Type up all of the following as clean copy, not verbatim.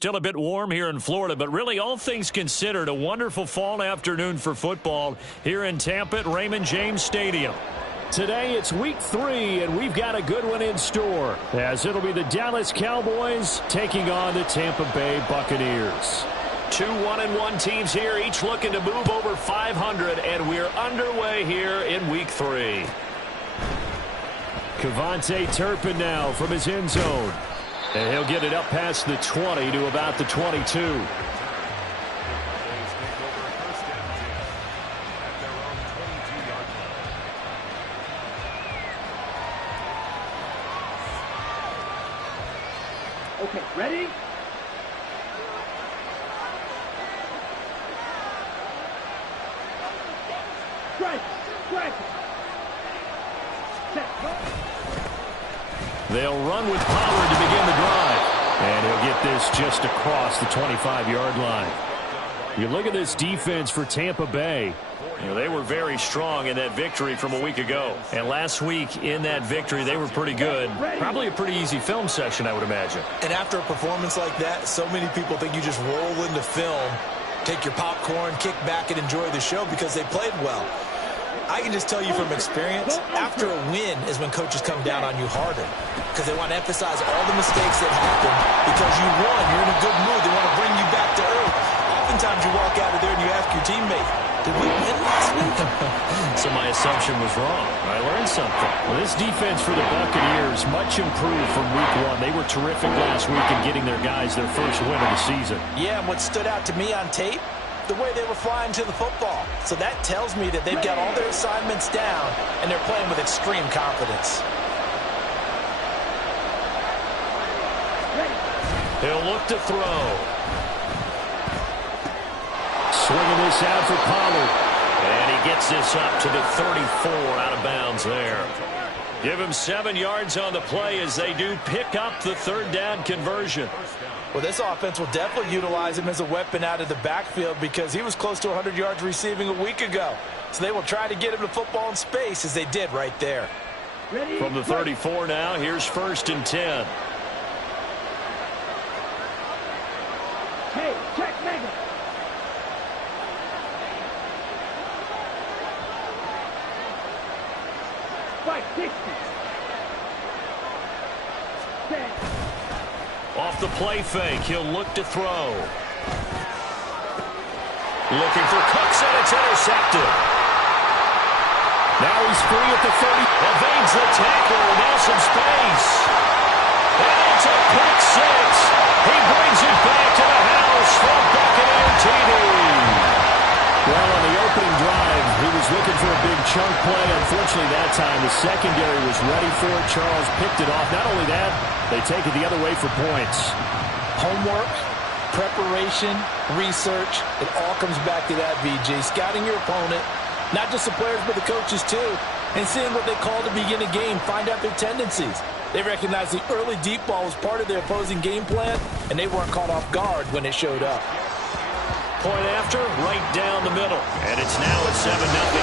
still a bit warm here in Florida, but really all things considered, a wonderful fall afternoon for football here in Tampa at Raymond James Stadium. Today it's week 3, and we've got a good one in store, as it'll be the Dallas Cowboys taking on the Tampa Bay Buccaneers. 2 1-1 teams here, each looking to move over 500, and we're underway here in week 3. Kevontae Turpin now from his end zone. And he'll get it up past the 20 to about the 22. Okay, ready? Strike! Strike! They'll run with Pollard to begin the drive. And he'll get this just across the 25-yard line. You look at this defense for Tampa Bay. You know, they were very strong in that victory from a week ago. And last week in that victory, they were pretty good. Probably a pretty easy film session, I would imagine. And after a performance like that, so many people think you just roll into film, take your popcorn, kick back, and enjoy the show because they played well. I can just tell you from experience, after a win is when coaches come down on you harder because they want to emphasize all the mistakes that happened because you won. You're in a good mood. They want to bring you back to earth. Oftentimes you walk out of there and you ask your teammate, did we win last week? So my assumption was wrong. I learned something. Well, this defense for the Buccaneers, much improved from week 1. They were terrific last week in getting their guys their first win of the season. Yeah, and what stood out to me on tape, the way they were flying to the football. So that tells me that they've got all their assignments down and they're playing with extreme confidence. He'll look to throw. Swinging this out for Pollard. And he gets this up to the 34 out of bounds there. Give him 7 yards on the play as they do pick up the third down conversion. Well, this offense will definitely utilize him as a weapon out of the backfield because he was close to 100 yards receiving a week ago. So they will try to get him to football in space as they did right there. From the 34 now, here's 1st and 10. Hey, check mega. Spike 60. Set. Off the play fake, he'll look to throw. Looking for Cooks, and it's intercepted. Now he's free at the 30. Evades the tackle, now some space. And it's a pick 6. He brings it back to the house for Buccaneer TD. Well, on the opening drive, he was looking for a big chunk play. Unfortunately, that time, the secondary was ready for it. Charles picked it off. Not only that, they take it the other way for points. Homework, preparation, research, it all comes back to that, VJ. Scouting your opponent, not just the players but the coaches too, and seeing what they call to begin a game, find out their tendencies. They recognized the early deep ball was part of their opposing game plan, and they weren't caught off guard when it showed up. Point after, right down the middle. And it's now a 7-0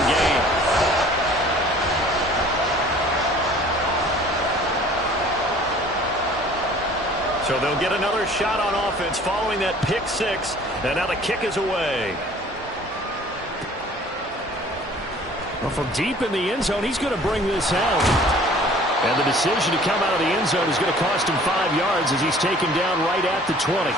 game. So they'll get another shot on offense following that pick 6. And now the kick is away. Well, from deep in the end zone, he's going to bring this out. And the decision to come out of the end zone is going to cost him 5 yards as he's taken down right at the 20.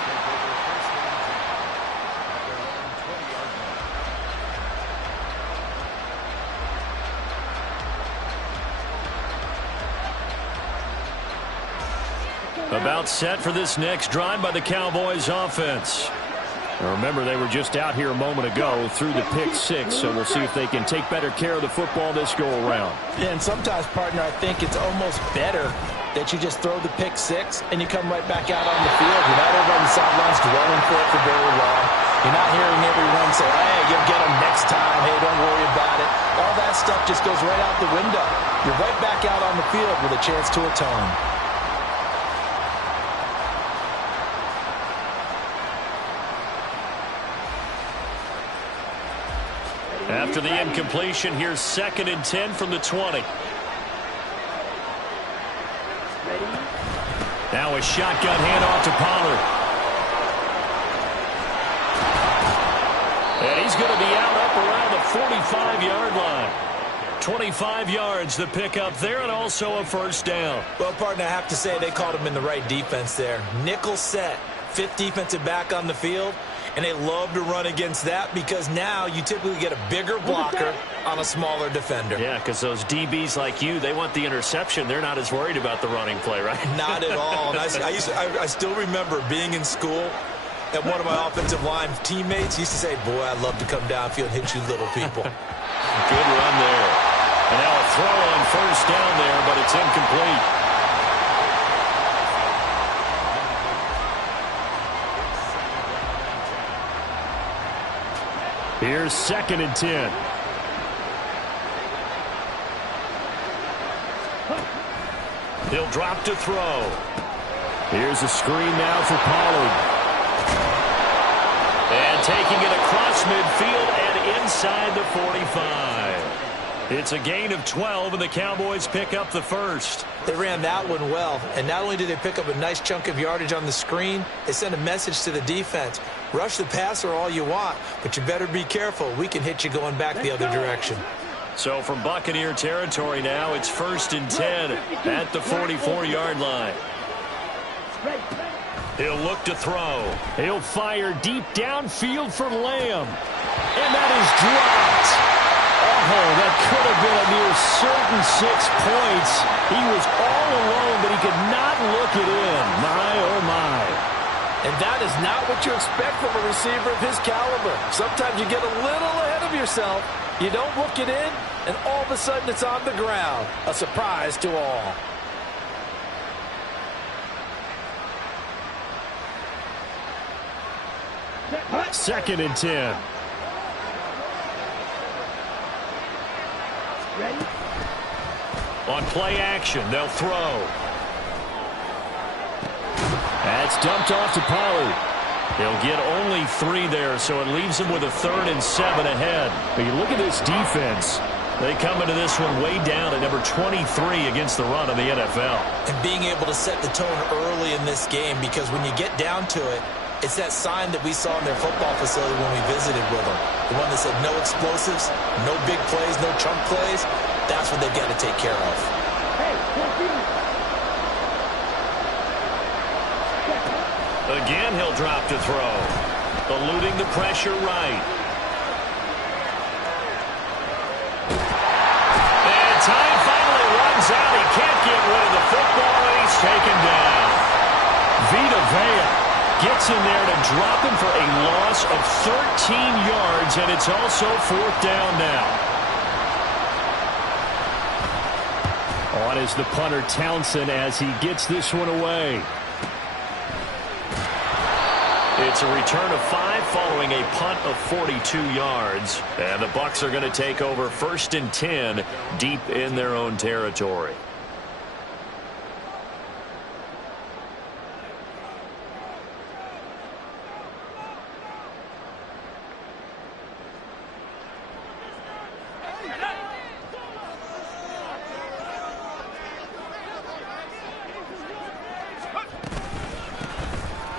About set for this next drive by the Cowboys offense. Now remember, they were just out here a moment ago through the pick 6, so we'll see if they can take better care of the football this go-around. Yeah, and sometimes, partner, I think it's almost better that you just throw the pick 6 and you come right back out on the field. You're not over on the sidelines dwelling for it for very long. You're not hearing everyone say, hey, you'll get them next time. Hey, don't worry about it. All that stuff just goes right out the window. You're right back out on the field with a chance to atone. After the incompletion, here's 2nd and 10 from the 20. Now a shotgun handoff to Pollard. And he's going to be out up around the 45-yard line. 25 yards the pick up there, and also a first down. Well, partner, I have to say they called him in the right defense there. Nickel set, fifth defensive back on the field, and they love to run against that because now you typically get a bigger blocker on a smaller defender. Yeah, because those DBs like you, they want the interception. They're not as worried about the running play, right? Not at all. And I still remember being in school, and one of my offensive line teammates used to say, boy, I'd love to come downfield and hit you little people. Good run there. And now a throw on first down there, but it's incomplete. Here's 2nd and 10. He'll drop to throw. Here's a screen now for Pollard. And taking it across midfield and inside the 45. It's a gain of 12, and the Cowboys pick up the first. They ran that one well, and not only did they pick up a nice chunk of yardage on the screen, they sent a message to the defense. Rush the passer all you want, but you better be careful. We can hit you going back the other direction. So from Buccaneer territory now, it's 1st and 10 at the 44-yard line. He'll look to throw. He'll fire deep downfield for Lamb. And that is dropped. Oh, that could have been a near certain 6 points. He was all alone, but he could not look it in. My, oh, my. And that is not what you expect from a receiver of his caliber. Sometimes you get a little ahead of yourself. You don't look it in, and all of a sudden it's on the ground. A surprise to all. Second and 10. Ready? On play action, they'll throw. That's dumped off to Pollard. He'll get only 3 there, so it leaves him with a 3rd and 7 ahead. But you look at this defense. They come into this one way down at number 23 against the run of the NFL. And being able to set the tone early in this game, because when you get down to it, it's that sign that we saw in their football facility when we visited with them. The one that said no explosives, no big plays, no chunk plays. That's what they've got to take care of. Hey, Again, he'll drop to throw. Eluding the pressure right. And time finally runs out. He can't get rid of the football, and he's taken down. Vita Vea gets in there to drop him for a loss of 13 yards, and it's also 4th down now. On is the punter Townsend as he gets this one away. It's a return of 5 following a punt of 42 yards. And the Bucs are going to take over 1st and 10 deep in their own territory.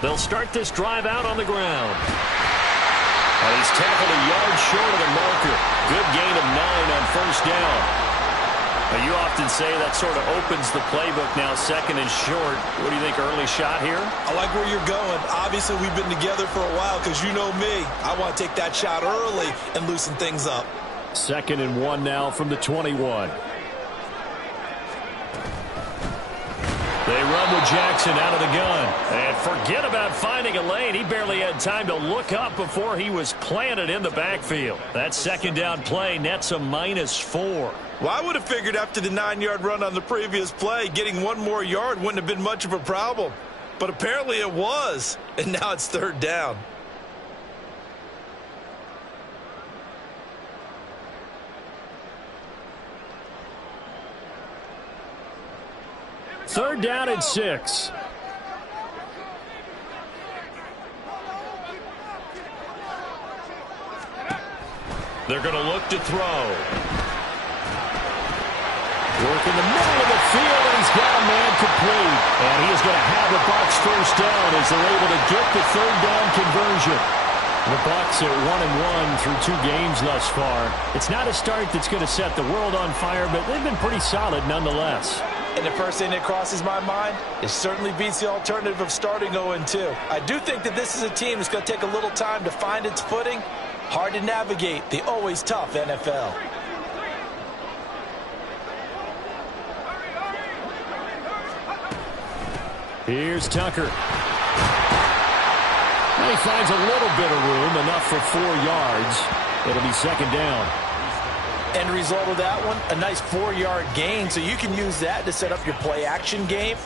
They'll start this drive out on the ground. And he's tackled a yard short of the marker. Good gain of 9 on 1st down. Now, you often say that sort of opens the playbook now, 2nd and short. What do you think, early shot here? I like where you're going. Obviously, we've been together for a while because you know me. I want to take that shot early and loosen things up. 2nd and 1 now from the 21. They run with Jackson out of the gun. And forget about finding a lane. He barely had time to look up before he was planted in the backfield. That 2nd down play nets a -4. Well, I would have figured after the 9-yard run on the previous play, getting 1 more yard wouldn't have been much of a problem. But apparently it was. And now it's 3rd down. Third down and 6. They're going to look to throw. Work in the middle of the field, and he's got a man complete. And he is going to have the Bucs 1st down as they're able to get the 3rd down conversion. The Bucs at 1-1 through 2 games thus far. It's not a start that's going to set the world on fire, but they've been pretty solid nonetheless. And the first thing that crosses my mind, it certainly beats the alternative of starting 0-2. I do think that this is a team that's going to take a little time to find its footing. Hard to navigate the always tough NFL. Here's Tucker. He finds a little bit of room, enough for 4 yards. It'll be second down. End result of that one, a nice 4-yard gain, so you can use that to set up your play-action game,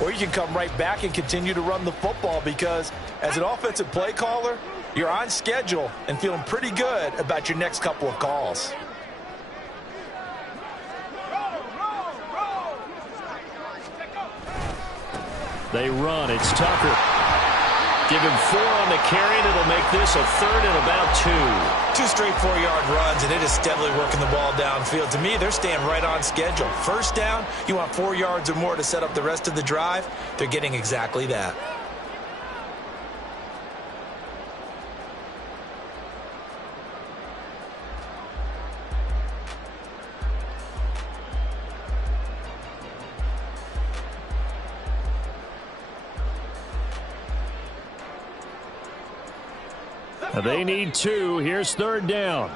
or you can come right back and continue to run the football because as an offensive play caller, you're on schedule and feeling pretty good about your next couple of calls. They run. It's Tucker. Give him 4 on the carry, and it'll make this a third and about 2. 2 straight 4-yard runs, and it is steadily working the ball downfield. To me, they're staying right on schedule. First down, you want 4 yards or more to set up the rest of the drive. They're getting exactly that. They need 2. Here's third down.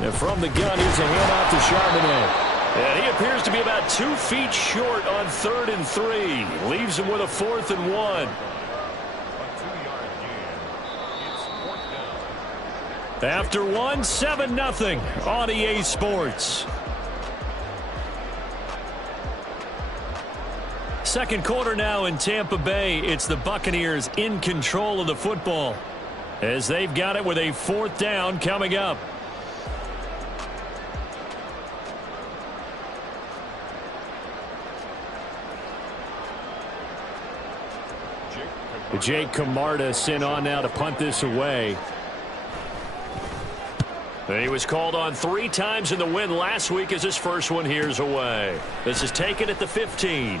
And from the gun, here's a handoff to Charbonnet. And he appears to be about 2 feet short on 3rd and 3. Leaves him with a 4th and 1. After 1, 7-0 on EA Sports. Second quarter now in Tampa Bay. It's the Buccaneers in control of the football as they've got it with a 4th down coming up. Jake Camarda sent on now to punt this away. And he was called on 3 times in the win last week as his first one here's away. This is taken at the 15. It'll be a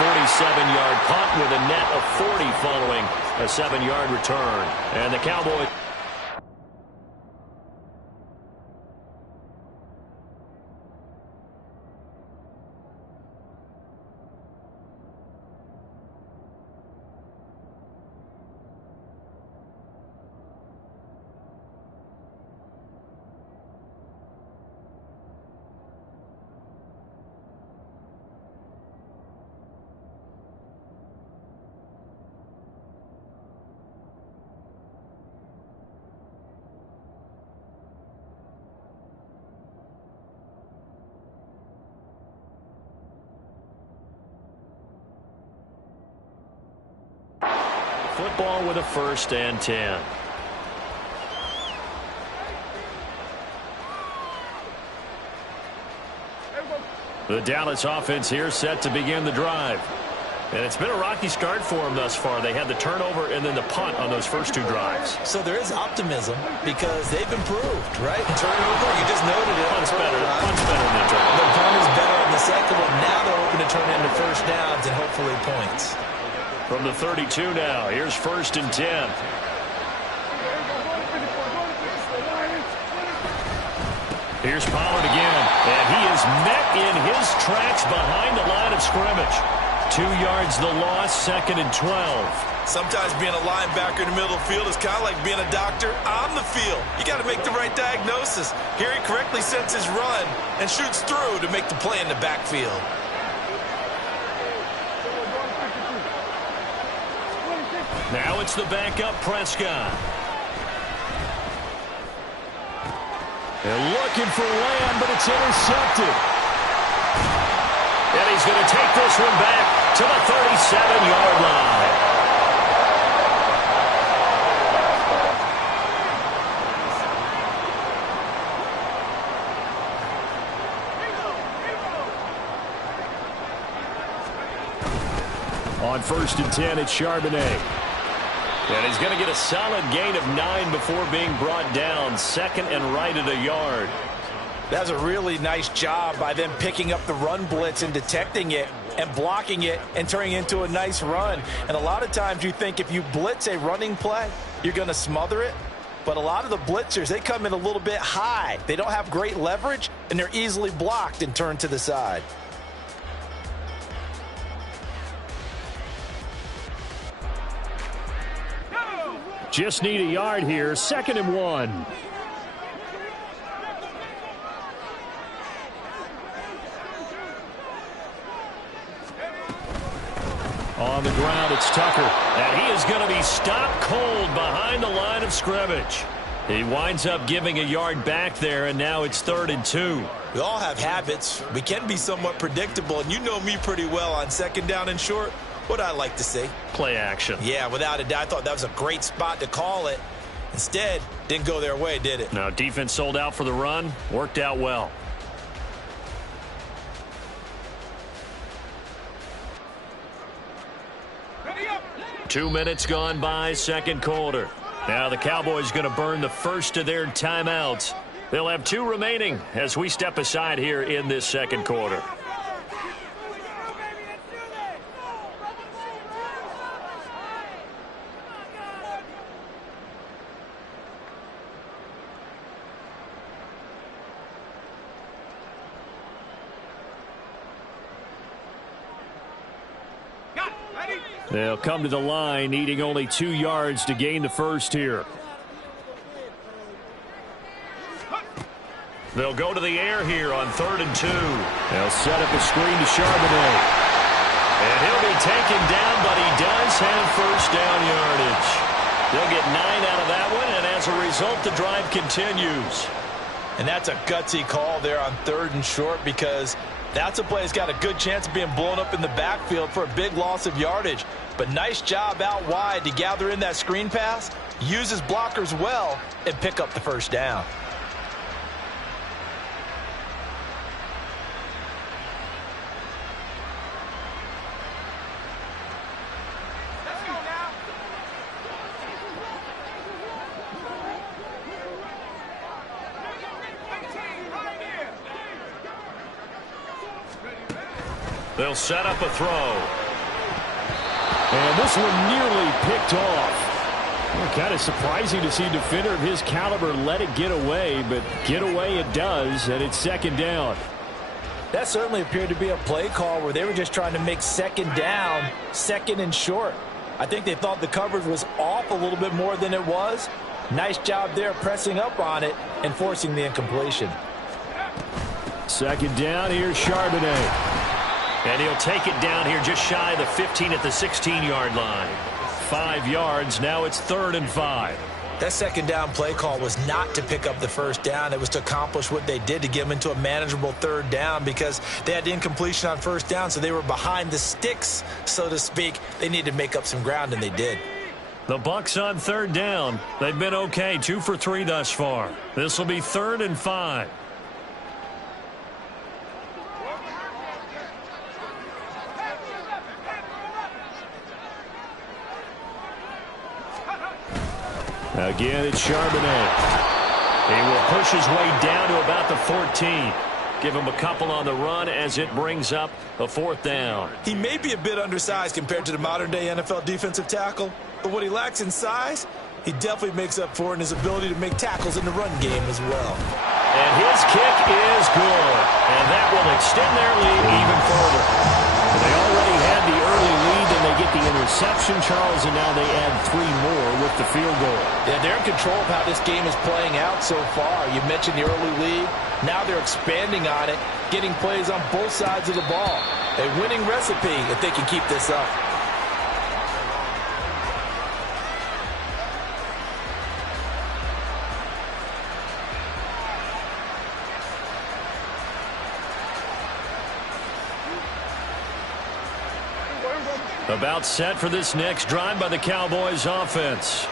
47-yard punt with a net of 40 following a 7-yard return. And the Cowboys... Football with a 1st and 10. The Dallas offense here set to begin the drive. And it's been a rocky start for them thus far. They had the turnover and then the punt on those first 2 drives. So there is optimism because they've improved, right? Turnover, you just noted it. Punt's better than turnover. The punt is better on the second one. Now they're hoping to turn into first downs and hopefully points. From the 32 now, here's 1st and 10. Here's Pollard again, and he is met in his tracks behind the line of scrimmage. 2 yards the loss, 2nd and 12. Sometimes being a linebacker in the middle of the field is kind of like being a doctor on the field. You got to make the right diagnosis. Here he correctly sets his run and shoots through to make the play in the backfield. Now it's the backup Prescott. They're looking for Lamb, but it's intercepted. And he's going to take this one back to the 37-yard line. On 1st and 10, it's Charbonnet. And he's going to get a solid gain of 9 before being brought down. Second and right at a yard. That's a really nice job by them picking up the run blitz and detecting it and blocking it and turning it into a nice run. And a lot of times you think if you blitz a running play, you're going to smother it. But a lot of the blitzers, they come in a little bit high. They don't have great leverage, and they're easily blocked and turned to the side. Just need a yard here. 2nd and 1. On the ground, it's Tucker. And he is going to be stopped cold behind the line of scrimmage. He winds up giving a yard back there, and now it's 3rd and 2. We all have habits. We can be somewhat predictable, and you know me pretty well on 2nd down and short. What I like to see. Play action. Yeah, without a doubt. I thought that was a great spot to call it. Instead, didn't go their way, did it? No, defense sold out for the run. Worked out well. Ready up. 2 minutes gone by, 2nd quarter. Now the Cowboys going to burn the first of their timeouts. They'll have 2 remaining as we step aside here in this 2nd quarter. They'll come to the line, needing only 2 yards to gain the first here. They'll go to the air here on 3rd and 2. They'll set up a screen to Charbonnet. And he'll be taken down, but he does have first down yardage. They'll get 9 out of that one, and as a result, the drive continues. And that's a gutsy call there on 3rd and short, because that's a play that's got a good chance of being blown up in the backfield for a big loss of yardage. But nice job out wide to gather in that screen pass, use his blockers well, and pick up the first down. They'll set up a throw. And this one nearly picked off. Well, kind of surprising to see a defender of his caliber let it get away, but get away it does, and it's 2nd down. That certainly appeared to be a play call where they were just trying to make 2nd down, 2nd and short. I think they thought the coverage was off a little bit more than it was. Nice job there pressing up on it and forcing the incompletion. 2nd down, here's Charbonnet. And he'll take it down here just shy of the 15 at the 16-yard line. 5 yards, now it's 3rd and 5. That 2nd down play call was not to pick up the first down. It was to accomplish what they did, to get them into a manageable 3rd down, because they had incompletion on 1st down, so they were behind the sticks, so to speak. They needed to make up some ground, and they did. The Bucs on 3rd down. They've been okay, 2 for 3 thus far. This will be 3rd and 5. Again, it's Charbonnet. He will push his way down to about the 14. Give him a couple on the run as it brings up a 4th down. He may be a bit undersized compared to the modern-day NFL defensive tackle, but what he lacks in size, he definitely makes up for in his ability to make tackles in the run game as well. And his kick is good, and that will extend their lead even further. They already had the early lead, and they get the interception, Charles, and now they add 3 more with the field goal. Yeah, they're in control of how this game is playing out so far. You mentioned the early lead. Now they're expanding on it, getting plays on both sides of the ball. A winning recipe if they can keep this up. About set for this next drive by the Cowboys offense.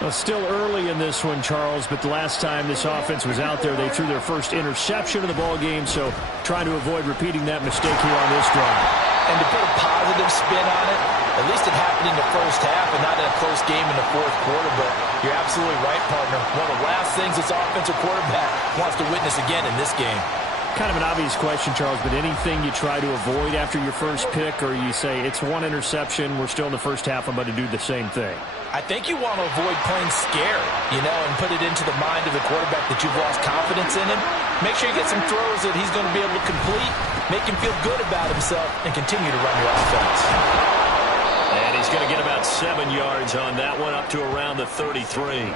Well, still early in this one, Charles, but the last time this offense was out there, they threw their first interception of the ball game, so trying to avoid repeating that mistake here on this drive. And to put a positive spin on it, at least it happened in the first half and not in a close game in the fourth quarter. But you're absolutely right, partner. One of the last things this offensive quarterback wants to witness again in this game. Kind of an obvious question, Charles, but anything you try to avoid after your first pick, or you say it's one interception, we're still in the first half, I'm going to do the same thing? I think you want to avoid playing scared, and put it into the mind of the quarterback that you've lost confidence in him. Make sure you get some throws that he's going to be able to complete, make him feel good about himself, and continue to run your offense. And he's going to get about 7 yards on that one, up to around the 33.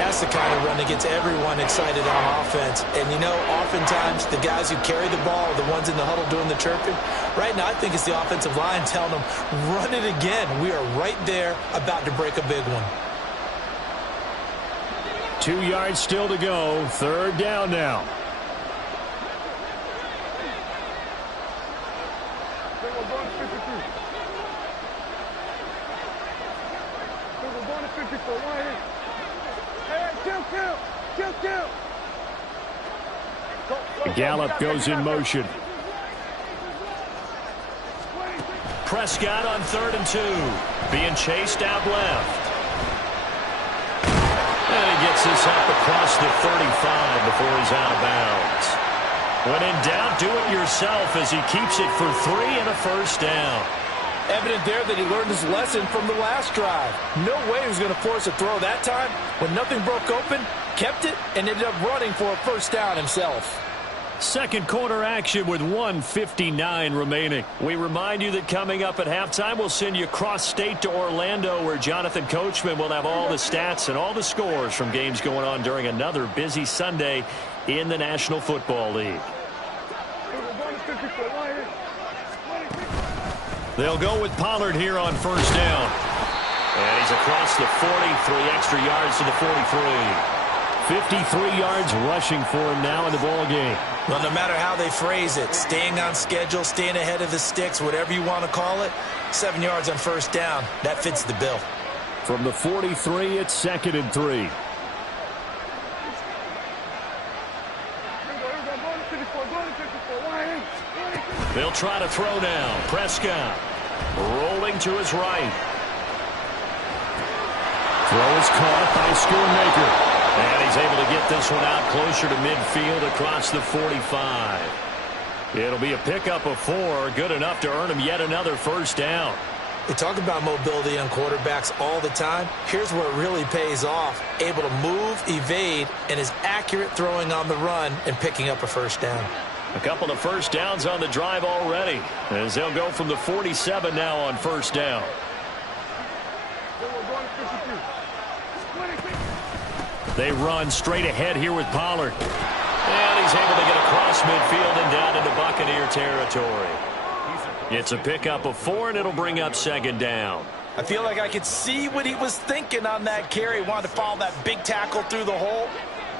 That's the kind of run that gets everyone excited on offense. And, oftentimes the guys who carry the ball are the ones in the huddle doing the chirping. Right now, I think it's the offensive line telling them, run it again. We are right there about to break a big one. 2 yards still to go. Third down now. Gallup goes in motion. Prescott on 3rd and 2. Being chased out left. And he gets this up across the 35 before he's out of bounds. When in doubt, do it yourself as he keeps it for 3 and a first down. Evident there that he learned his lesson from the last drive. No way he was going to force a throw that time. When nothing broke open, kept it, and ended up running for a first down himself. Second quarter action with 1:59 remaining. We remind you that coming up at halftime, we'll send you cross-state to Orlando, where Jonathan Coachman will have all the stats and all the scores from games going on during another busy Sunday in the National Football League. They'll go with Pollard here on first down. And he's across the 40, 3 extra yards to the 43. 53 yards rushing for him now in the ball game. Well, no matter how they phrase it, staying on schedule, staying ahead of the sticks, whatever you want to call it, 7 yards on first down, that fits the bill. From the 43, it's 2nd and 3. They'll try to throw now. Prescott rolling to his right. Throw is caught by Schoonmaker. And he's able to get this one out closer to midfield across the 45. It'll be a pickup of 4, good enough to earn him yet another first down. They talk about mobility on quarterbacks all the time. Here's where it really pays off. Able to move, evade, and is accurate throwing on the run and picking up a first down. A couple of first downs on the drive already, as they'll go from the 47 now on first down. They run straight ahead here with Pollard. And he's able to get across midfield and down into Buccaneer territory. It's a pickup of 4, and it'll bring up 2nd down. I feel like I could see what he was thinking on that carry. Wanted to follow that big tackle through the hole.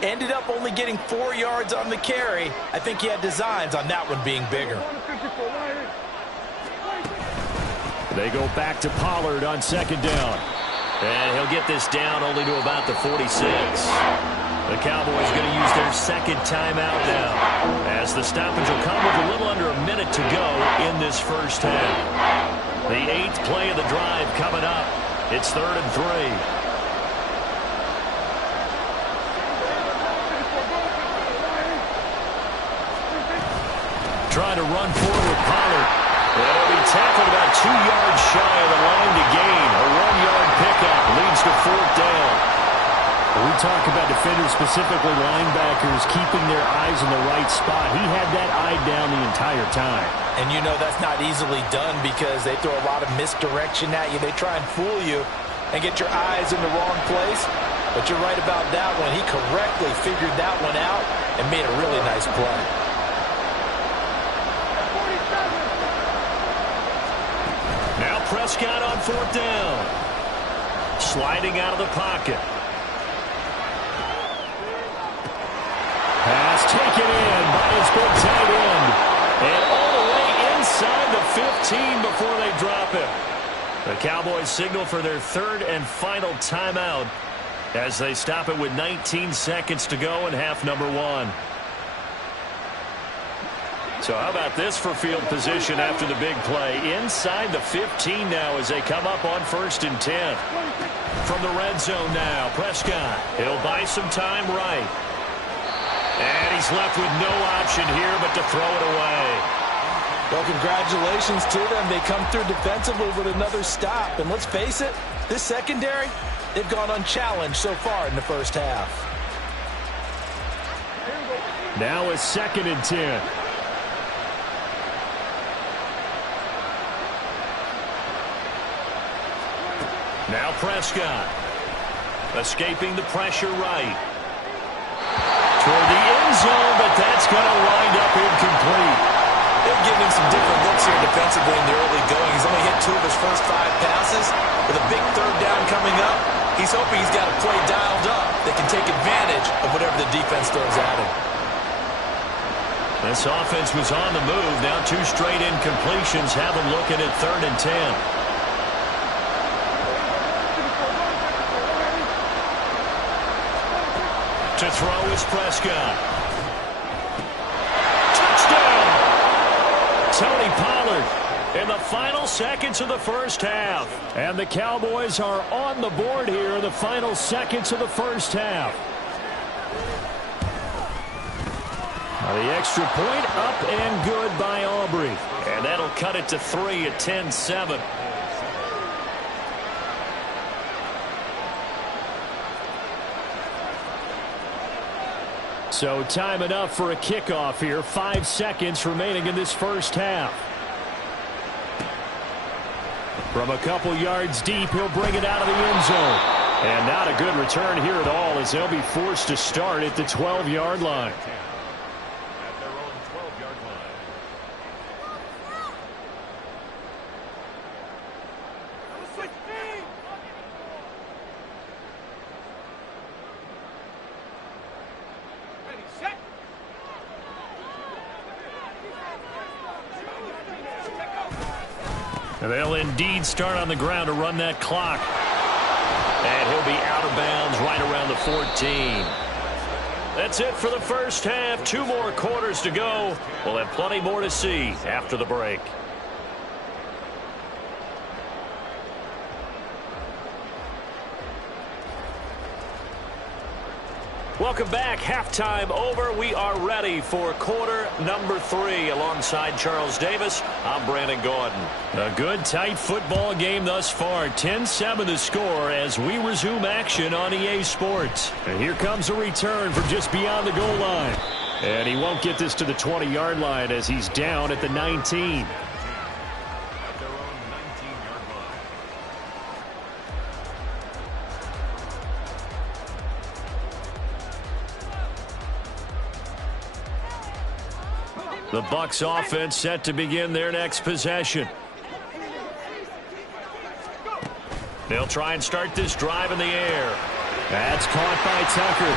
Ended up only getting 4 yards on the carry. I think he had designs on that one being bigger. They go back to Pollard on 2nd down. And he'll get this down only to about the 46. The Cowboys going to use their 2nd timeout now, as the stoppage will come with a little under a minute to go in this first half. The 8th play of the drive coming up. It's 3rd and 3. Trying to run forward with Pollard. It'll be tackled about 2 yards shy of the line to gain. A 1-yard pickup leads to 4th down. We talk about defenders, specifically linebackers, keeping their eyes in the right spot. He had that eye down the entire time. And that's not easily done because they throw a lot of misdirection at you. They try and fool you and get your eyes in the wrong place. But you're right about that one. He correctly figured that one out and made a really nice play. Now Prescott on 4th down. Sliding out of the pocket. Pass taken in by his big tight end. And all the way inside the 15 before they drop him. The Cowboys signal for their 3rd and final timeout as they stop it with 19 seconds to go in half number 1. So how about this for field position after the big play? Inside the 15 now as they come up on 1st and 10. From the red zone now, Prescott. He'll buy some time right. And he's left with no option here but to throw it away. Well, congratulations to them. They come through defensively with another stop. And let's face it, this secondary, they've gone unchallenged so far in the first half. Now it's 2nd and 10. Now Prescott. Escaping the pressure right. Toward the end zone, but that's going to wind up incomplete. They've given him some different looks here defensively in the early going. He's only hit 2 of his first 5 passes. With a big 3rd down coming up, he's hoping he's got a play dialed up that can take advantage of whatever the defense throws at him. This offense was on the move. Now 2 straight incompletions have them looking at 3rd and 10. To throw is Prescott. Touchdown! Tony Pollard in the final seconds of the first half. And the Cowboys are on the board here in the final seconds of the first half. Now the extra point up and good by Aubrey. And that'll cut it to 3 at 10-7. So time enough for a kickoff here. 5 seconds remaining in this first half. From a couple yards deep, he'll bring it out of the end zone. And not a good return here at all as they'll be forced to start at the 12-yard line. And they'll indeed start on the ground to run that clock. And he'll be out of bounds right around the 14. That's it for the first half. 2 more quarters to go. We'll have plenty more to see after the break. Welcome back. Halftime over. We are ready for quarter number 3. Alongside Charles Davis, I'm Brandon Gordon. A good, tight football game thus far. 10-7 the score as we resume action on EA Sports. And here comes a return from just beyond the goal line. And he won't get this to the 20-yard line as he's down at the 19. The Bucs offense set to begin their next possession. They'll try and start this drive in the air. That's caught by Tucker.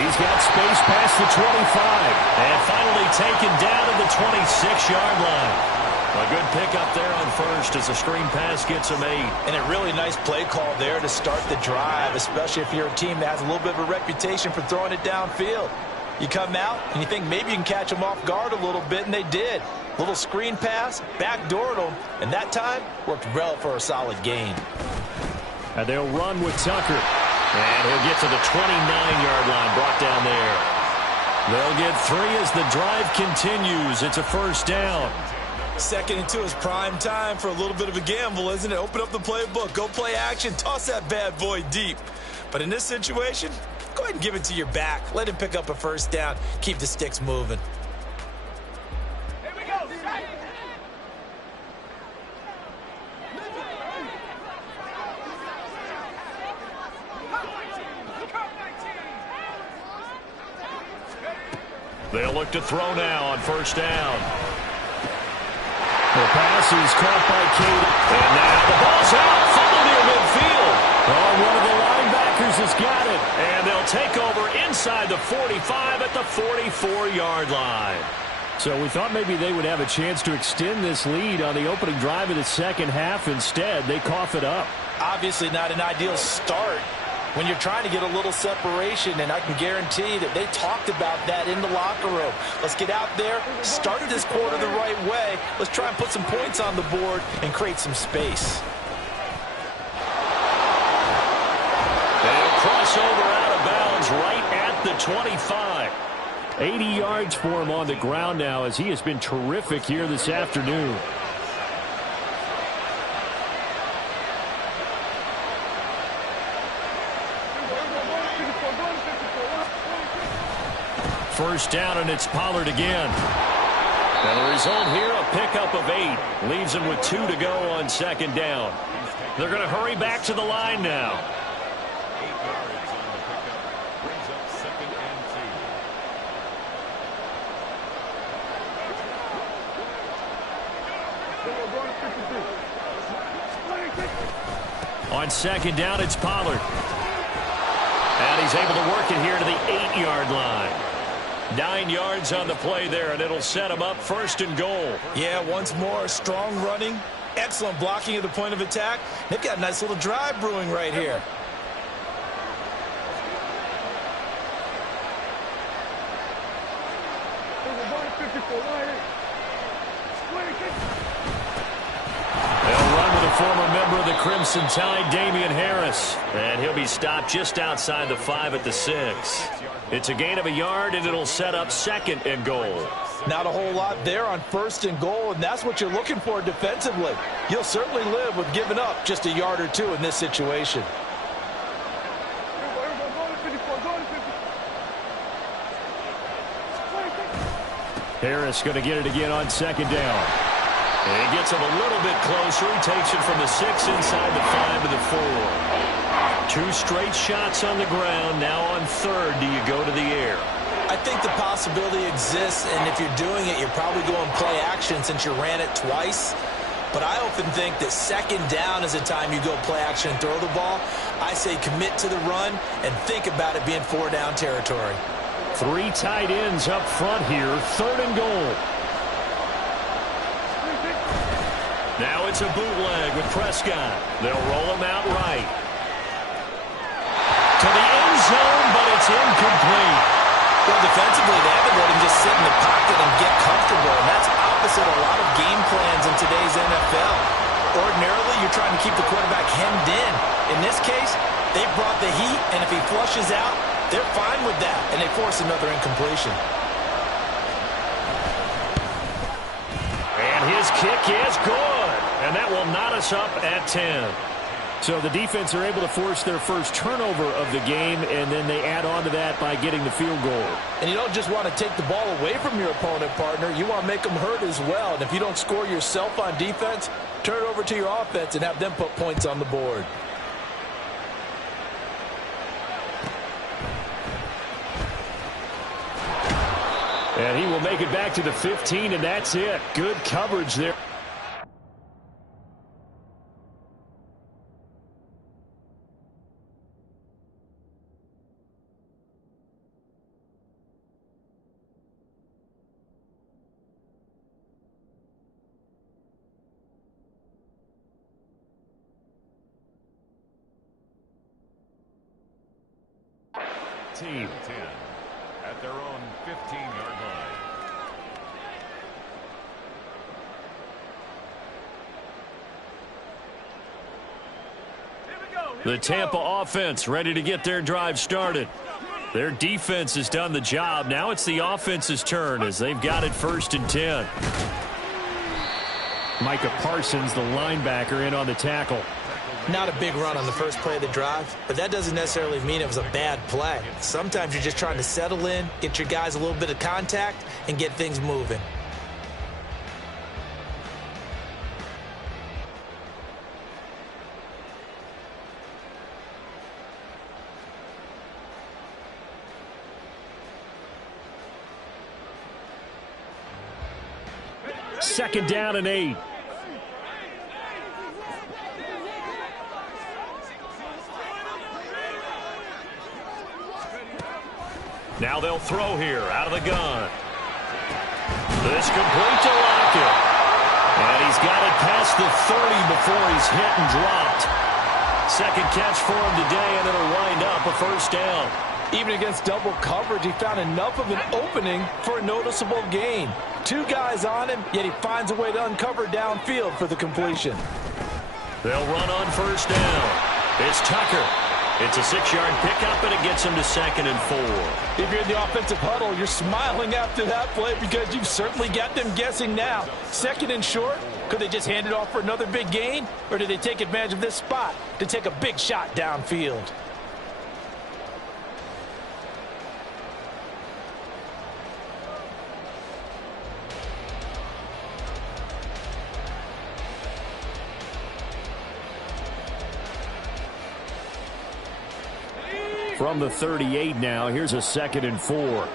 He's got space past the 25. And finally taken down at the 26-yard line. A good pickup there on first as the screen pass gets him 8. And a really nice play call there to start the drive, especially if you're a team that has a little bit of a reputation for throwing it downfield. You come out and you think maybe you can catch them off guard a little bit, and they did. Little screen pass, backdoored them, and that time worked well for a solid gain. And they'll run with Tucker. And he'll get to the 29-yard line, brought down there. They'll get 3 as the drive continues. It's a first down. 2nd and 2 is prime time for a little bit of a gamble, isn't it? Open up the playbook, go play action, toss that bad boy deep. But in this situation, go ahead and give it to your back. Let him pick up a first down. Keep the sticks moving. Here we go. They'll look to throw now on first down. The pass is caught by Cade. And now the ball's out. Fumble near midfield. Oh, one of the linebackers has got it. And they'll take over inside the 45 at the 44-yard line. So we thought maybe they would have a chance to extend this lead on the opening drive of the second half. Instead, they cough it up. Obviously not an ideal start, when you're trying to get a little separation, and I can guarantee that they talked about that in the locker room. Let's get out there, start this quarter the right way. Let's try and put some points on the board and create some space. And crossover out of bounds right at the 25. 80 yards for him on the ground now as he has been terrific here this afternoon. First down, and it's Pollard again. And the result here, a pickup of 8. Leaves him with 2 to go on second down. They're going to hurry back to the line now. 8 yards on the pickup. Brings up 2nd and 2. On second down, it's Pollard. And he's able to work it here to the 8-yard line. 9 yards on the play there, and it'll set him up 1st and goal. Yeah, once more, strong running, excellent blocking at the point of attack. They've got a nice little drive brewing right here. They'll run with a former member of the Crimson Tide, Damian Harris. And he'll be stopped just outside the 5 at the 6. It's a gain of a yard, and it'll set up 2nd and goal. Not a whole lot there on 1st and goal, and that's what you're looking for defensively. You'll certainly live with giving up just a yard or 2 in this situation. Harris going to get it again on 2nd down. And he gets him a little bit closer. He takes it from the 6 inside the 5 to the 4. 2 straight shots on the ground. Now on 3rd, do you go to the air? I think the possibility exists, and if you're doing it, you're probably going play action since you ran it twice. But I often think that 2nd down is the time you go play action and throw the ball. I say commit to the run and think about it being 4-down territory. 3 tight ends up front here. 3rd and goal. Now it's a bootleg with Prescott. They'll roll him out right. To the end zone, but it's incomplete. Well, defensively, they haven't let him just sit in the pocket and get comfortable, and that's opposite a lot of game plans in today's NFL. Ordinarily, you're trying to keep the quarterback hemmed in. In this case, they brought the heat, and if he flushes out, they're fine with that, and they force another incompletion. And his kick is good, and that will knot us up at 10. So the defense are able to force their first turnover of the game, and then they add on to that by getting the field goal. And you don't just want to take the ball away from your opponent, partner. You want to make them hurt as well. And if you don't score yourself on defense, turn it over to your offense and have them put points on the board. And he will make it back to the 15, and that's it. Good coverage there. Team 10 at their own 15-yard line. The Tampa offense ready to get their drive started. Their defense has done the job. Now it's the offense's turn as they've got it 1st and 10. Micah Parsons, the linebacker, in on the tackle. Not a big run on the first play of the drive, but that doesn't necessarily mean it was a bad play. Sometimes you're just trying to settle in, get your guys a little bit of contact, and get things moving. Second down and 8. Now they'll throw here out of the gun. This complete to Lockett. And he's got it past the 30 before he's hit and dropped. Second catch for him today, and it'll wind up a first down. Even against double coverage, he found enough of an opening for a noticeable gain. Two guys on him, yet he finds a way to uncover downfield for the completion. They'll run on first down. It's Tucker. It's a 6-yard pickup, and it gets him to 2nd and 4. If you're in the offensive huddle, you're smiling after that play because you've certainly got them guessing now. 2nd and short, could they just hand it off for another big gain? Or did they take advantage of this spot to take a big shot downfield? From the 38 now, here's a 2nd and 4.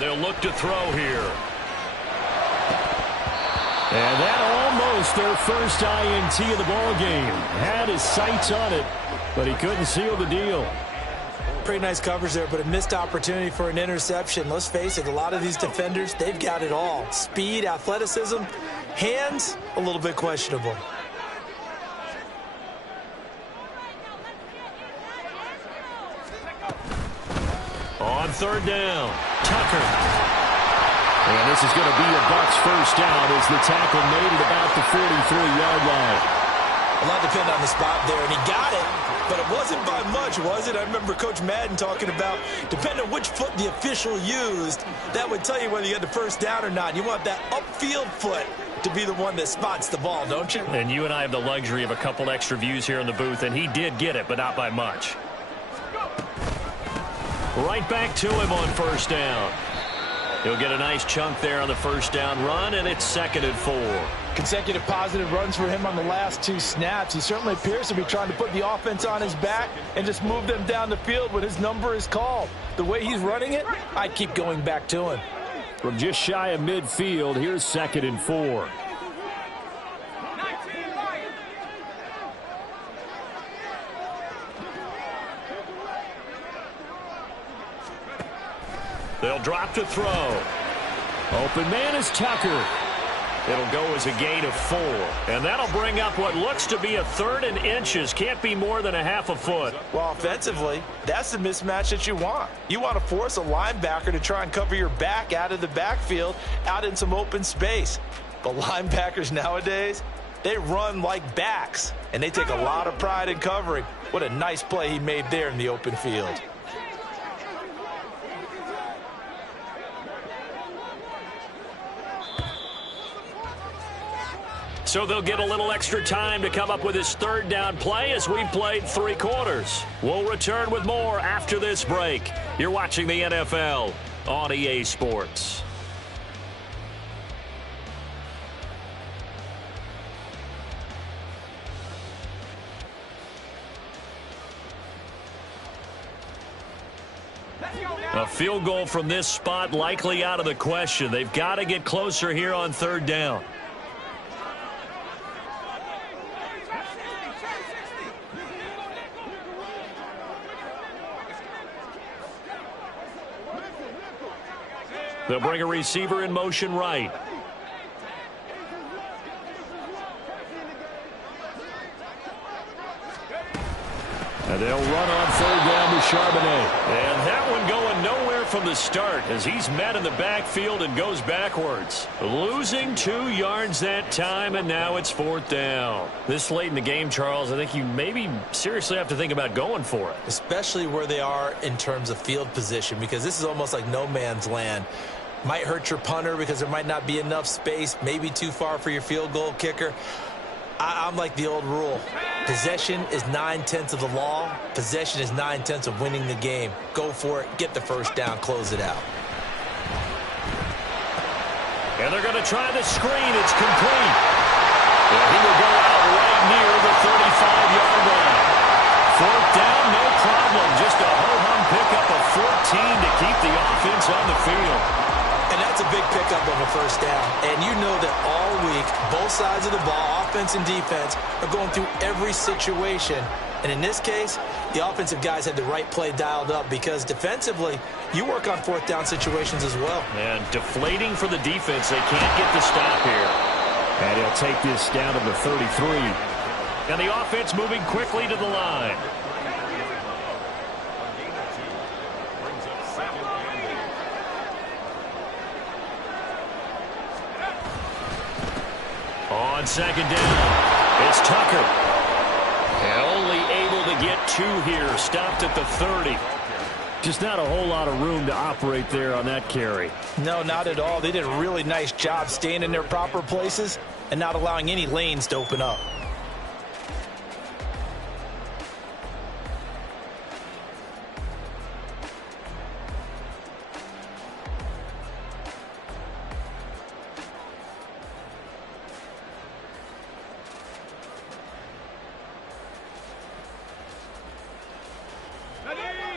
They'll look to throw here. And that almost their first INT of the ball game. Had his sights on it, but he couldn't seal the deal. Pretty nice coverage there, but a missed opportunity for an interception. Let's face it, a lot of these defenders, they've got it all. Speed, athleticism, hands, a little bit questionable. On 3rd down, Tucker. And this is going to be a Bucs first down as the tackle made it about the 43-yard line. A lot depended on the spot there, and he got it. But it wasn't by much, was it? I remember Coach Madden talking about, depending on which foot the official used, that would tell you whether you had the first down or not. You want that upfield foot to be the one that spots the ball, don't you? And you and I have the luxury of a couple extra views here in the booth, and he did get it, but not by much. Right back to him on first down. He'll get a nice chunk there on the first down run, and it's 2nd and 4. Consecutive positive runs for him on the last 2 snaps. He certainly appears to be trying to put the offense on his back and just move them down the field when his number is called. The way he's running it, I keep going back to him. From just shy of midfield, here's 2nd and 4. They'll drop to throw. Open man is Tucker. It'll go as a gain of 4. And that'll bring up what looks to be a 3rd and inches. Can't be more than a half a foot. Well, offensively, that's the mismatch that you want. You want to force a linebacker to try and cover your back out of the backfield, out in some open space. But linebackers nowadays, they run like backs, and they take a lot of pride in covering. What a nice play he made there in the open field. So they'll get a little extra time to come up with his 3rd down play as we've played 3 quarters. We'll return with more after this break. You're watching the NFL on EA Sports. A field goal from this spot likely out of the question. They've got to get closer here on 3rd down. They'll bring a receiver in motion right. And they'll run on 3rd down to Charbonnet. And that one going nowhere from the start as he's met in the backfield and goes backwards. Losing 2 yards that time, and now it's 4th down. This late in the game, Charles, I think you maybe seriously have to think about going for it. Especially where they are in terms of field position, because this is almost like no man's land. Might hurt your punter because there might not be enough space, maybe too far for your field goal kicker. I'm like the old rule. Possession is 9/10 of the law. Possession is 9/10 of winning the game. Go for it. Get the first down. Close it out. And they're going to try the screen. It's complete. And he will go out right near the 35-yard line. 4th down, no problem. Just a ho-hum pickup of 14 to keep the offense on the field. And that's a big pickup of a first down. And you know that all week, both both sides of the ball, offense and defense, are going through every situation. And in this case, the offensive guys had the right play dialed up because defensively, you work on fourth down situations as well. And deflating for the defense. They can't get the stop here. And he'll take this down to the 33. And the offense moving quickly to the line. On second down, it's Tucker. And only able to get 2 here. Stopped at the 30. Just not a whole lot of room to operate there on that carry. No, not at all. They did a really nice job staying in their proper places and not allowing any lanes to open up.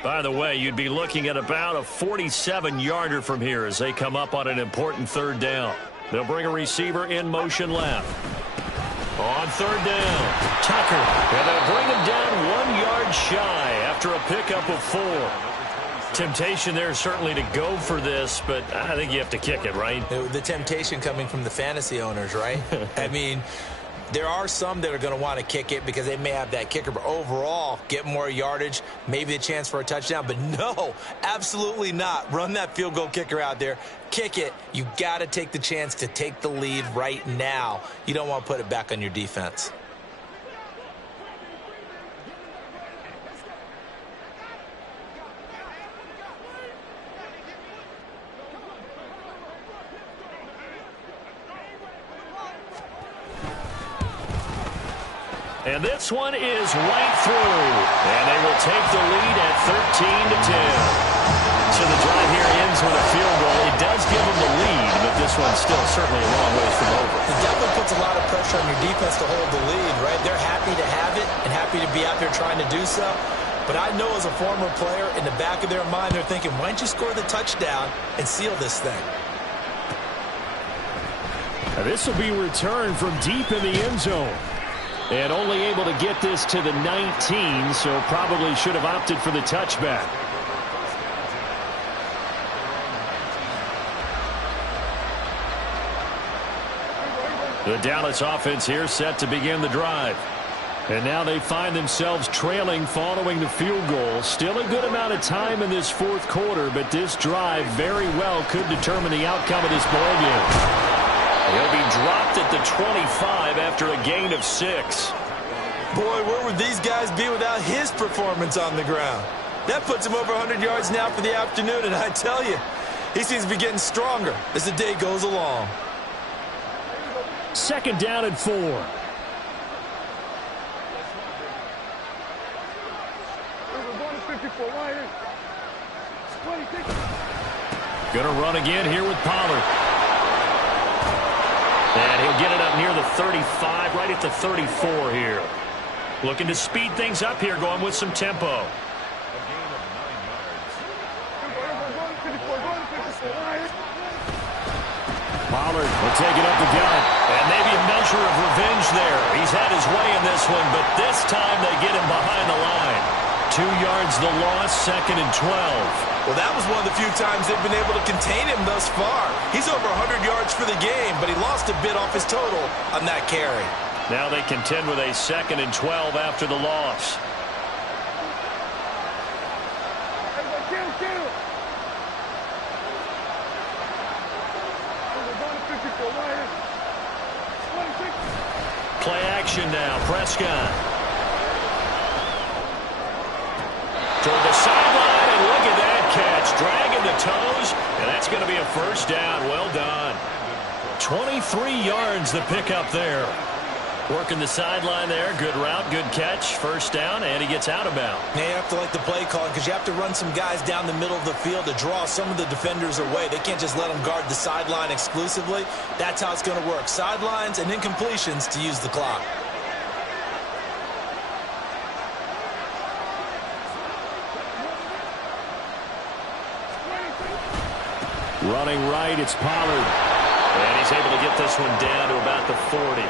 By the way, you'd be looking at about a 47-yarder from here as they come up on an important third down. They'll bring a receiver in motion left. On third down, Tucker. And they'll bring him down 1 yard shy after a pickup of 4. Temptation there certainly to go for this, but I think you have to kick it, right? The temptation coming from the fantasy owners, right? I mean, there are some that are going to want to kick it because they may have that kicker, but overall, get more yardage, maybe a chance for a touchdown. But no, absolutely not. Run that field goal kicker out there. Kick it. You got to take the chance to take the lead right now. You don't want to put it back on your defense. And this one is right through. And they will take the lead at 13-10. So the drive here ends with a field goal. It does give them the lead, but this one's still certainly a long ways from over. It definitely puts a lot of pressure on your defense to hold the lead, right? They're happy to have it and happy to be out there trying to do so. But I know as a former player, in the back of their mind, they're thinking, why don't you score the touchdown and seal this thing? Now this will be returned from deep in the end zone. And only able to get this to the 19, so probably should have opted for the touchback. The Dallas offense here set to begin the drive. And now they find themselves trailing following the field goal. Still a good amount of time in this fourth quarter, but this drive very well could determine the outcome of this ball game. He'll be dropped at the 25 after a gain of 6. Boy, where would these guys be without his performance on the ground? That puts him over 100 yards now for the afternoon, and I tell you, he seems to be getting stronger as the day goes along. Second down and 4. Gonna run again here with Pollard. And he'll get it up near the 35, right at the 34 here. Looking to speed things up here, going with some tempo. Pollard will take it up the gut. And maybe a measure of revenge there. He's had his way in this one, but this time they get him behind the line. 2 yards the loss, second and 12. Well, that was one of the few times they've been able to contain him thus far. He's over 100 yards for the game, but he lost a bit off his total on that carry. Now they contend with a second and 12 after the loss. Play action now, Prescott. Toward the sideline, and look at that catch. Dragging the toes, and that's going to be a first down. Well done. 23 yards the pickup there. Working the sideline there. Good route, good catch. First down, and he gets out of bounds. Now you have to like the play call because you have to run some guys down the middle of the field to draw some of the defenders away. They can't just let them guard the sideline exclusively. That's how it's going to work. Sidelines and incompletions to use the clock. Running right, it's Pollard. And he's able to get this one down to about the 40.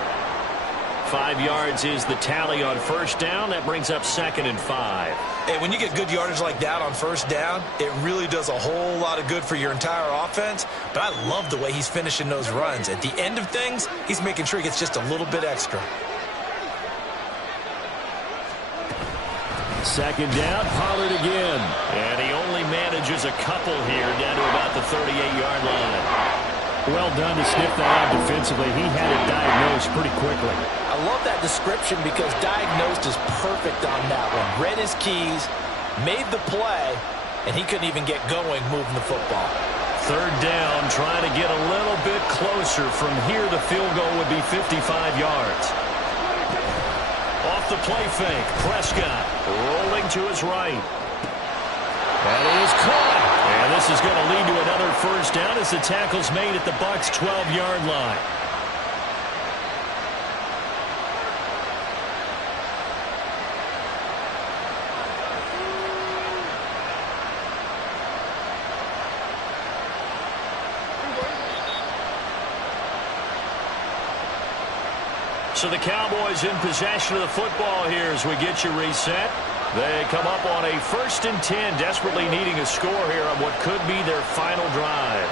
5 yards is the tally on first down. That brings up 2nd and 5. Hey, when you get good yardage like that on first down, it really does a whole lot of good for your entire offense. But I love the way he's finishing those runs. At the end of things, he's making sure he gets just a little bit extra. 2nd down, Pollard again. And he only manages a couple here down to about the 38-yard line. Well done to sniff that out defensively. He had it diagnosed pretty quickly. I love that description because diagnosed is perfect on that one. Read his keys, made the play, and he couldn't even get going moving the football. 3rd down, trying to get a little bit closer. From here, the field goal would be 55 yards. Off the play fake, Prescott rolling to his right. That is caught. And this is going to lead to another first down as the tackle's made at the Bucs' 12-yard line. So the Cowboys in possession of the football here as we get you reset. They come up on a 1st and 10, desperately needing a score here on what could be their final drive.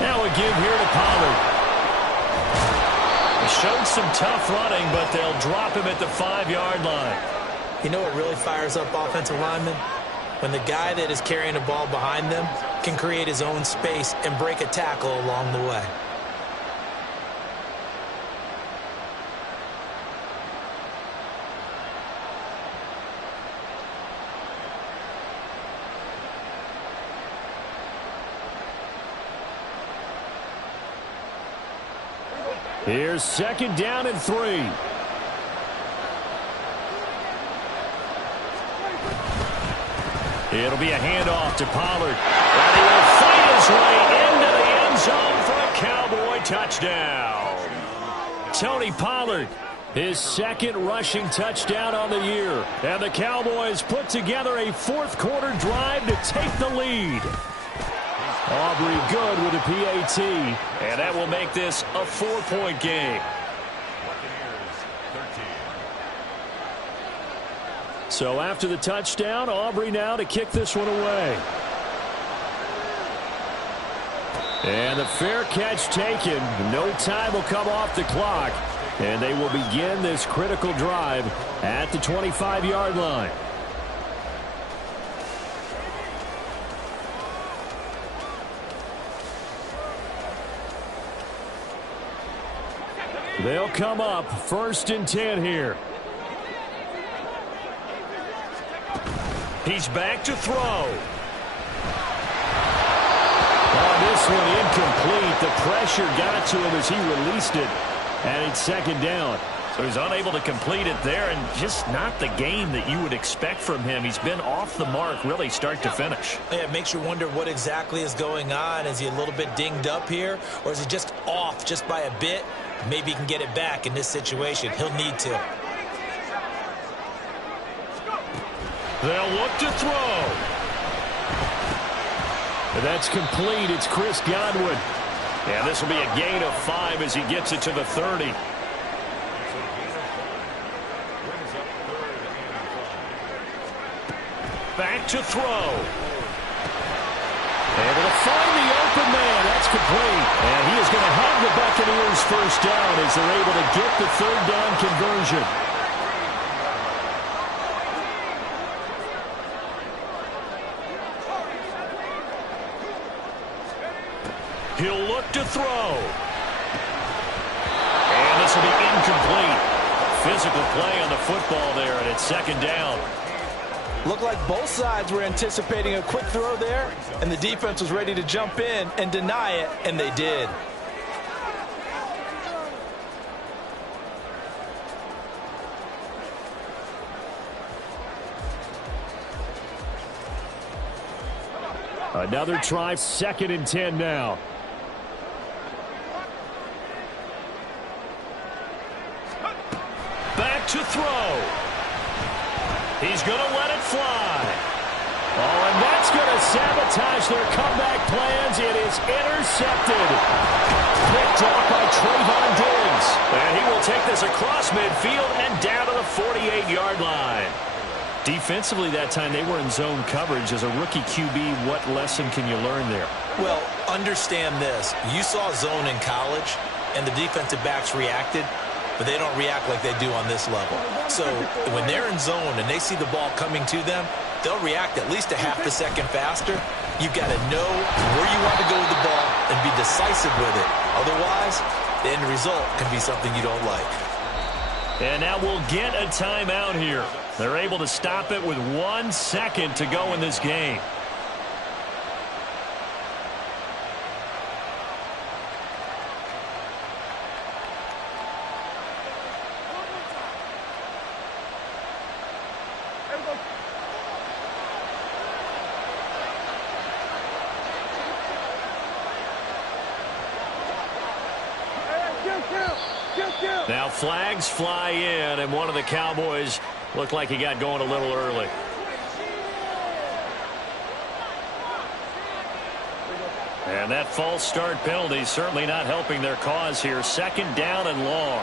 Now a give here to Pollard. He showed some tough running, but they'll drop him at the 5-yard line. You know what really fires up offensive linemen? When the guy that is carrying the ball behind them can create his own space and break a tackle along the way. Here's 2nd down and 3. It'll be a handoff to Pollard. And he will fight his way into the end zone for a Cowboy touchdown. Tony Pollard, his 2nd rushing touchdown on the year. And the Cowboys put together a 4th-quarter drive to take the lead. Aubrey good with a PAT. And that will make this a 4-point game. So after the touchdown, Aubrey now to kick this one away. And the fair catch taken. No time will come off the clock. And they will begin this critical drive at the 25-yard line. They'll come up 1st and 10 here. He's back to throw. On this one, incomplete. The pressure got to him as he released it. And it's 2nd down. So he's unable to complete it there, and just not the game that you would expect from him. He's been off the mark really start to finish. Yeah, it makes you wonder what exactly is going on. Is he a little bit dinged up here, or is he just off just by a bit? Maybe he can get it back in this situation. He'll need to. They'll look to throw. And that's complete. It's Chris Godwin. And this will be a gain of 5 as he gets it to the 30. Back to throw. Able to find the open man. That's complete. And he is going to have the Buccaneers first down as they're able to get the 3rd down conversion. He'll look to throw. And this will be incomplete. Physical play on the football there, and it's 2nd down. Looked like both sides were anticipating a quick throw there, and the defense was ready to jump in and deny it, and they did. Another try, 2nd and 10 now. He's going to let it fly. Oh, and that's going to sabotage their comeback plans. It is intercepted. Picked up by Trayvon Diggs. And he will take this across midfield and down to the 48-yard line. Defensively that time, they were in zone coverage. As a rookie QB, what lesson can you learn there? Well, understand this. You saw zone in college, and the defensive backs reacted, but they don't react like they do on this level. So when they're in zone and they see the ball coming to them, they'll react at least a half a second faster. You've got to know where you want to go with the ball and be decisive with it. Otherwise, the end result can be something you don't like. And now we'll get a timeout here. They're able to stop it with 1 second to go in this game. Now flags fly in, and one of the Cowboys looked like he got going a little early. And that false start penalty is certainly not helping their cause here. 2nd down and long.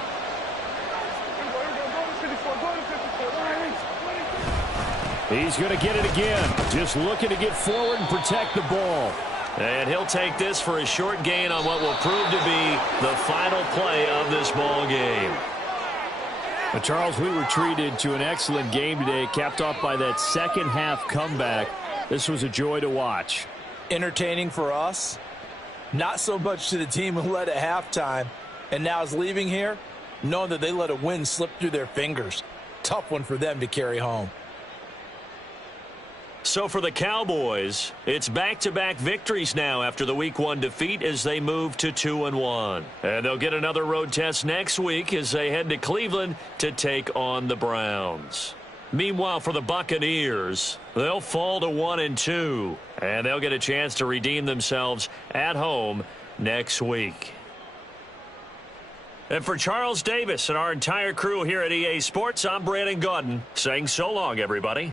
He's going to get it again. Just looking to get forward and protect the ball. And he'll take this for a short gain on what will prove to be the final play of this ball game. But Charles, we were treated to an excellent game today, capped off by that second half comeback. This was a joy to watch. Entertaining for us, not so much to the team who led at halftime and now is leaving here, knowing that they let a win slip through their fingers. Tough one for them to carry home. So for the Cowboys, it's back-to-back victories now after the Week 1 defeat as they move to 2-1. And they'll get another road test next week as they head to Cleveland to take on the Browns. Meanwhile, for the Buccaneers, they'll fall to 1-2, and they'll get a chance to redeem themselves at home next week. And for Charles Davis and our entire crew here at EA Sports, I'm Brandon Gaudin saying so long, everybody.